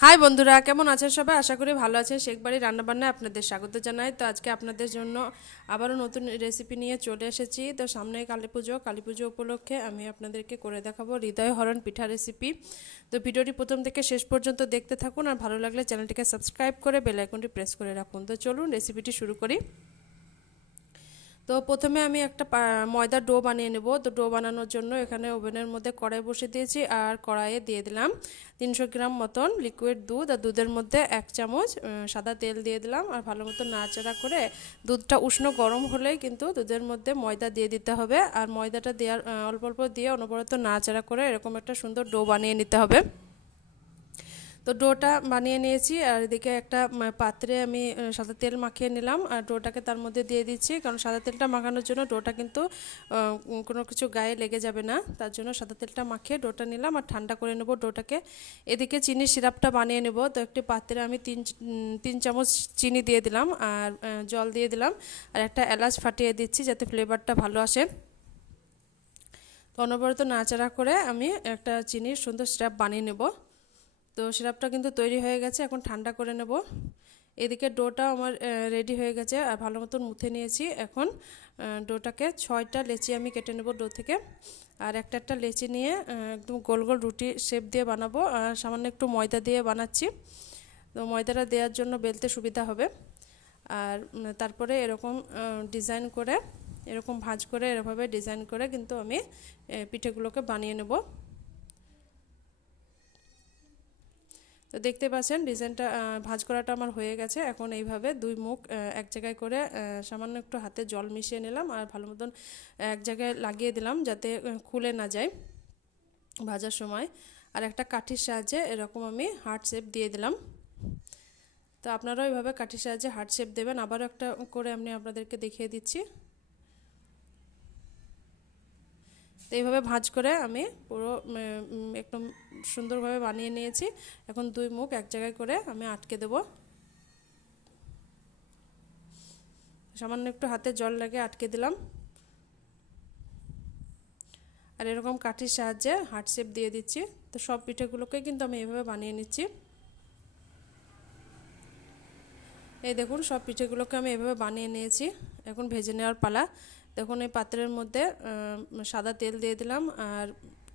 High বন্ধুরা, কেমন আছেন সবাই? আশা করি ভালো আছেন। শেখ বাড়ির রান্নাবান্নায় আপনাদের স্বাগত জানাই। তো আজকে আপনাদের জন্য আবারও নতুন রেসিপি নিয়ে চলে এসেছি। তো সামনে কালী পুজো উপলক্ষে আমি আপনাদেরকে করে দেখাবো হৃদয় হরণ পিঠা রেসিপি। তো ভিডিওটি প্রথম থেকে শেষ পর্যন্ত দেখতে থাকুন, আর ভালো লাগলে চ্যানেলটিকে সাবস্ক্রাইব করে বেল আইকনটি প্রেস করে রাখুন। তো চলুন রেসিপিটি শুরু করি। তো প্রথমে আমি একটা ময়দার ডো বানিয়ে নেব। তো ডো বানানোর জন্য এখানে ওভেনের মধ্যে কড়াই বসিয়ে দিয়েছি, আর কড়াইয়ে দিয়ে দিলাম 300 গ্রাম মতন লিকুইড দুধ, আর দুধের মধ্যে 1 চামচ সাদা তেল দিয়ে দিলাম। আর ভালো মতো নাড়াচাড়া করে দুধটা উষ্ণ গরম হলেই কিন্তু দুধের মধ্যে ময়দা দিয়ে দিতে হবে। আর ময়দাটা দেওয়ার অল্প অল্প দিয়ে অনবরত নাড়াচাড়া করে এরকম একটা সুন্দর ডো বানিয়ে নিতে হবে। তো ডোটা বানিয়ে নিয়েছি, আর এদিকে একটা পাত্রে আমি সাদা তেল মাখিয়ে নিলাম, আর ডোটাকে তার মধ্যে দিয়ে দিচ্ছি। কারণ সাদা তেলটা মাখানোর জন্য ডোটা কিন্তু কোনো কিছু গায়ে লেগে যাবে না, তার জন্য সাদা তেলটা মাখিয়ে ডোটা নিলাম আর ঠান্ডা করে নেব ডোটাকে। এদিকে চিনির সিরাপটা বানিয়ে নেব। তো একটি পাত্রে আমি তিন চামচ চিনি দিয়ে দিলাম, আর জল দিয়ে দিলাম, আর একটা এলাচ ফাটিয়ে দিচ্ছি যাতে ফ্লেভারটা ভালো আসে। তো অনবরত নাড়াচাড়া করে আমি একটা চিনির সুন্দর সিরাপ বানিয়ে নেব। তো সিরাপটা কিন্তু তৈরি হয়ে গেছে, এখন ঠান্ডা করে নেব। এদিকে ডোটা আমার রেডি হয়ে গেছে, আর ভালো মতন মুথে নিয়েছি। এখন ডোটাকে 6টা লেচি আমি কেটে নেব ডো থেকে, আর একটা একটা লেচি নিয়ে একদম গোল গোল রুটি শেপ দিয়ে বানাবো। আর সামান্য একটু ময়দা দিয়ে বানাচ্ছি, তো ময়দাটা দেওয়ার জন্য বেলতে সুবিধা হবে। আর তারপরে এরকম ডিজাইন করে, এরকম ভাঁজ করে, এরভাবে ডিজাইন করে কিন্তু আমি পিঠেগুলোকে বানিয়ে নেব। তো দেখতে পাচ্ছেন ডিজাইনটা ভাঁজ করাটা আমার হয়ে গেছে। এখন এইভাবে দুই মুখ এক জায়গায় করে সামান্য একটু হাতে জল মিশিয়ে নিলাম, আর ভালো মতন এক জায়গায় লাগিয়ে দিলাম যাতে খুলে না যায় ভাজার সময়। আর একটা কাঠির সাহায্যে এরকম আমি হার্ট শেপ দিয়ে দিলাম। তো আপনারাও এইভাবে কাঠির সাহায্যে হার্ট শেপ দেবেন। আবারও একটা করে আমি আপনাদেরকে দেখিয়ে দিচ্ছি। তো এইভাবে ভাঁজ করে আমি পুরো একদম সুন্দরভাবে বানিয়ে নিয়েছি। এখন দুই মুখ এক জায়গায় করে আমি আটকে দেব। সামান্য একটু হাতে জল লাগে আটকে দিলাম, আর এরকম কাঠির সাহায্যে হার্ট শেপ দিয়ে দিচ্ছি। তো সব পিঠেগুলোকে কিন্তু আমি এইভাবে বানিয়ে নিচ্ছি। এই দেখুন সব পিঠেগুলোকে আমি এভাবে বানিয়ে নিয়েছি। এখন ভেজে নেওয়ার পালা। দেখুন এই পাত্রের মধ্যে সাদা তেল দিয়ে দিলাম, আর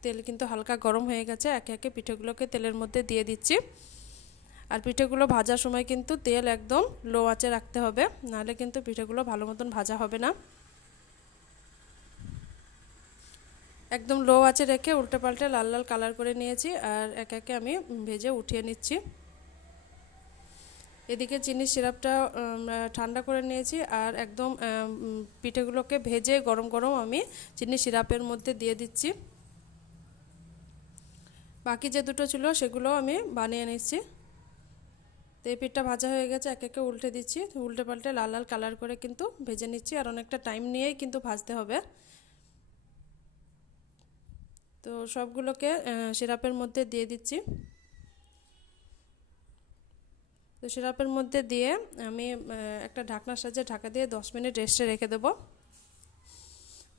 তেল কিন্তু হালকা গরম হয়ে গেছে। একে একে পিঠেগুলোকে তেলের মধ্যে দিয়ে দিচ্ছি। আর পিঠেগুলো ভাজার সময় কিন্তু তেল একদম লো আঁচে রাখতে হবে, নাহলে কিন্তু পিঠেগুলো ভালো মতন ভাজা হবে না। একদম লো আঁচে রেখে উল্টে পাল্টে লাল লাল কালার করে নিয়েছি, আর একে একে আমি ভেজে উঠিয়ে নিচ্ছি। এদিকে চিনির সিরাপটা ঠান্ডা করে নিয়েছি, আর একদম পিঠেগুলোকে ভেজে গরম গরম আমি চিনির সিরাপের মধ্যে দিয়ে দিচ্ছি। বাকি যে দুটো ছিল সেগুলো আমি বানিয়ে নিচ্ছি। তো এই পিঠটা ভাজা হয়ে গেছে, একে একে উল্টে দিচ্ছি। উল্টে পাল্টে লাল লাল কালার করে কিন্তু ভেজে নিচ্ছি, আর অনেকটা টাইম নিয়েই কিন্তু ভাজতে হবে। তো সবগুলোকে সিরাপের মধ্যে দিয়ে দিচ্ছি। তো সিরাপের মধ্যে দিয়ে আমি একটা ঢাকনার সাহায্যে ঢাকা দিয়ে 10 মিনিট রেস্টে রেখে দেবো।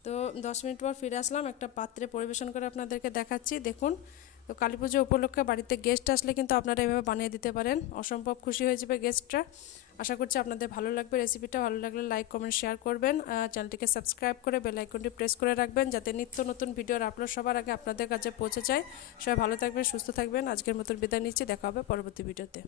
তো 10 মিনিট পর ফিরে আসলাম, একটা পাত্রে পরিবেশন করে আপনাদেরকে দেখাচ্ছি। দেখুন, তো কালী পুজো উপলক্ষে বাড়িতে গেস্ট আসলে কিন্তু আপনারা এভাবে বানিয়ে দিতে পারেন। অসম্ভব খুশি হয়ে যাবে গেস্টরা। আশা করছি আপনাদের ভালো লাগবে রেসিপিটা। ভালো লাগলে লাইক কমেন্ট শেয়ার করবেন, চ্যানেলটিকে সাবস্ক্রাইব করে বেল আইকনটি প্রেস করে রাখবেন যাতে নিত্য নতুন ভিডিওর আপলোড সবার আগে আপনাদের কাছে পৌঁছে যায়। সবাই ভালো থাকবেন, সুস্থ থাকবেন। আজকের মতন বিদায় নিচ্ছি, দেখা হবে পরবর্তী ভিডিওতে।